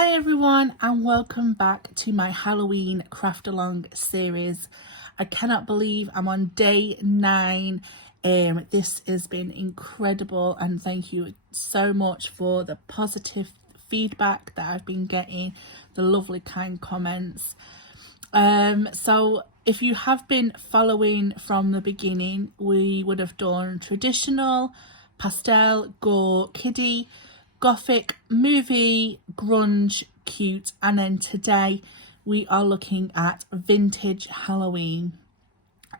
Hi everyone and welcome back to my Halloween craft along series. I cannot believe I'm on day 9. This has been incredible and thank you so much for the positive feedback that I've been getting, the lovely kind comments. So if you have been following from the beginning, we would have done traditional, pastel, gore, kiddie, gothic, movie, grunge, cute, and then today we are looking at vintage Halloween.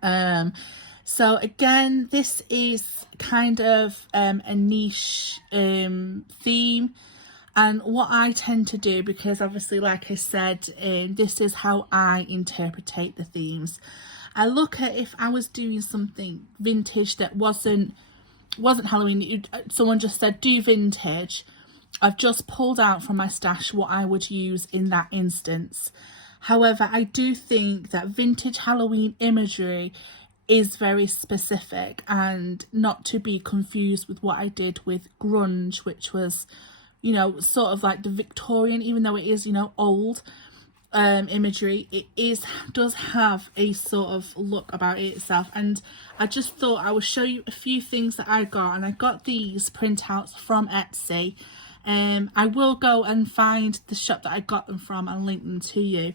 So again, this is kind of a niche theme, and what I tend to do, because obviously like I said, this is how I interpretate the themes. I look at if I was doing something vintage that wasn't Halloween, someone just said do vintage, I've just pulled out from my stash what I would use in that instance. However, I do think that vintage Halloween imagery is very specific and not to be confused with what I did with grunge, which was, you know, sort of like the Victorian, even though it is, you know, old imagery, does have a sort of look about it itself. And I just thought I would show you a few things that I got, and I got these printouts from Etsy. I will go and find the shop that I got them from and link them to you.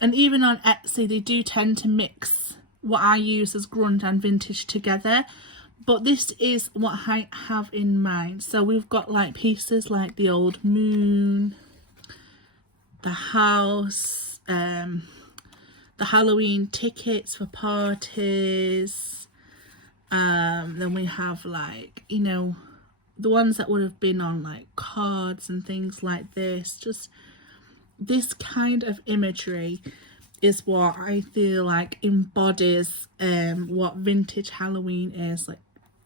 And even on Etsy they do tend to mix what I use as grunge and vintage together, but this is what I have in mind. So we've got like pieces like the old moon, the house, the Halloween tickets for parties, then we have like, you know, the ones that would have been on like cards and things like this. Just this kind of imagery is what I feel like embodies what vintage Halloween is. Like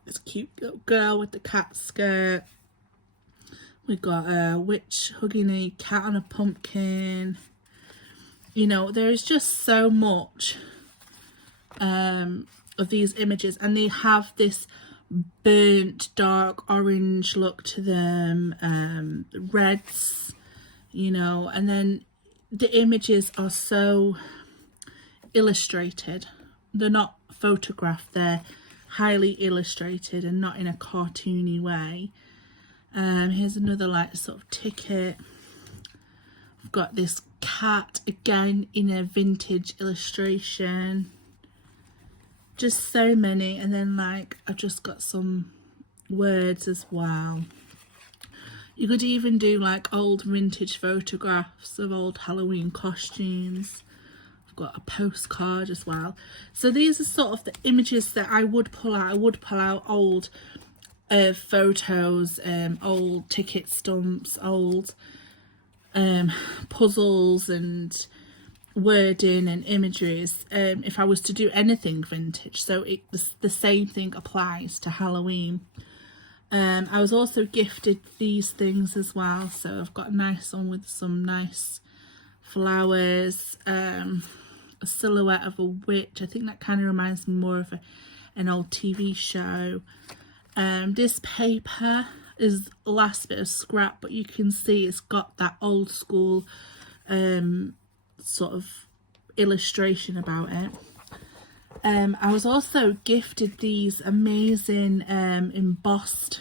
this cute little girl with the cat skirt. We've got a witch hugging a cat on a pumpkin. You know, there is just so much of these images, and they have this burnt dark orange look to them, reds, you know, and then the images are so illustrated. They're not photographed, they're highly illustrated and not in a cartoony way. Here's another like sort of ticket. I've got this cat again in a vintage illustration. Just so many, and then like I've just got some words as well. You could even do like old vintage photographs of old Halloween costumes. I've got a postcard as well. So these are sort of the images that I would pull out. I would pull out old photos, old ticket stumps, old puzzles and wording and imageries if I was to do anything vintage. So the same thing applies to Halloween. I was also gifted these things as well, so I've got a nice one with some nice flowers, a silhouette of a witch. I think that kind of reminds me more of an old TV show. This paper is the last bit of scrap, but you can see it's got that old school sort of illustration about it. I was also gifted these amazing embossed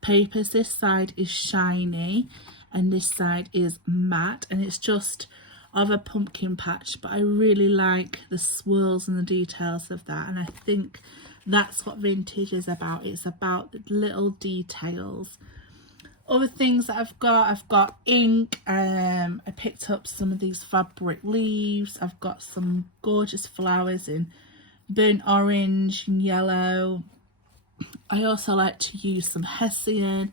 papers. This side is shiny and this side is matte, and it's just of a pumpkin patch, but I really like the swirls and the details of that, and I think that's what vintage is about. It's about the little details. Other things that I've got ink. I picked up some of these fabric leaves. I've got some gorgeous flowers in burnt orange and yellow. I also like to use some hessian.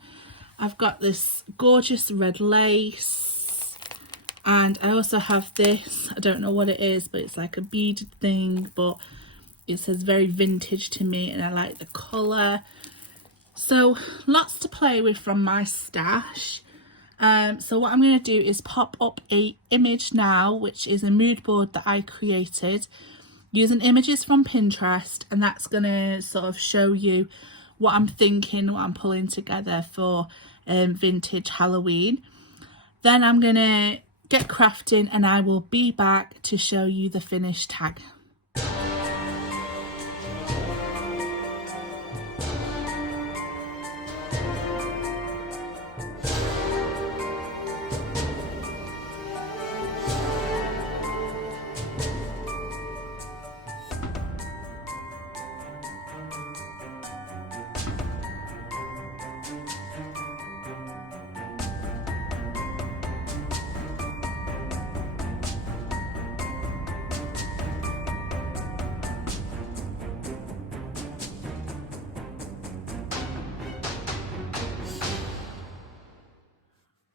I've got this gorgeous red lace, and I also have this, I don't know what it is, but it's like a beaded thing, but it says very vintage to me and I like the colour. So lots to play with from my stash. So what I'm going to do is pop up a image now, which is a mood board that I created using images from Pinterest, and that's going to sort of show you what I'm thinking, what I'm pulling together for vintage Halloween. Then I'm gonna get crafting and I will be back to show you the finished tag.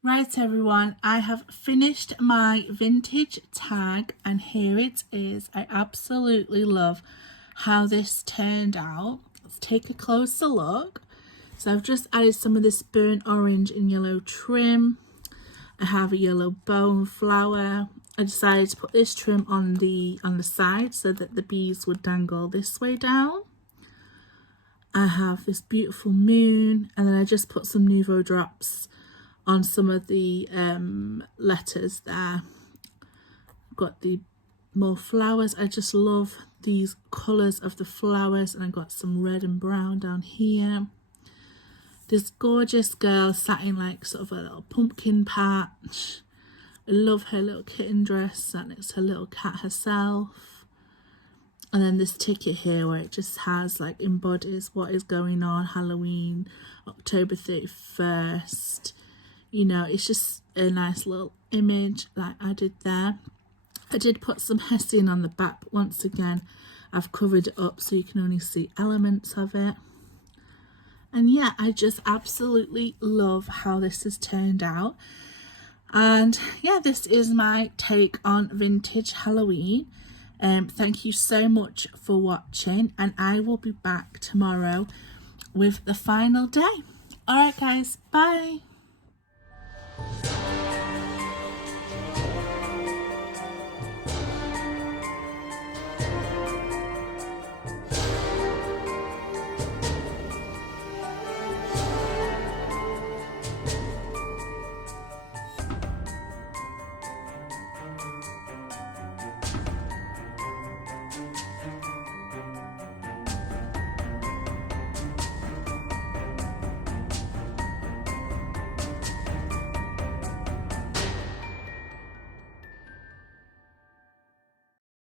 Right everyone, I have finished my vintage tag and here it is. I absolutely love how this turned out. Let's take a closer look. So I've just added some of this burnt orange and yellow trim. I have a yellow bow and flower. I decided to put this trim on the side so that the bees would dangle this way down. I have this beautiful moon, and then I just put some Nuvo drops on some of the letters there. I've got the more flowers. I just love these colours of the flowers, and I've got some red and brown down here. This gorgeous girl sat in like sort of a little pumpkin patch. I love her little kitten dress, sat next to her little cat herself. And then this ticket here where it just has like embodies what is going on, Halloween, October 31st. You know, it's just a nice little image that I did there. I did put some hessian on the back, but once again, I've covered it up so you can only see elements of it. And yeah, I just absolutely love how this has turned out. And yeah, this is my take on vintage Halloween. Thank you so much for watching, and I will be back tomorrow with the final day. All right guys, bye.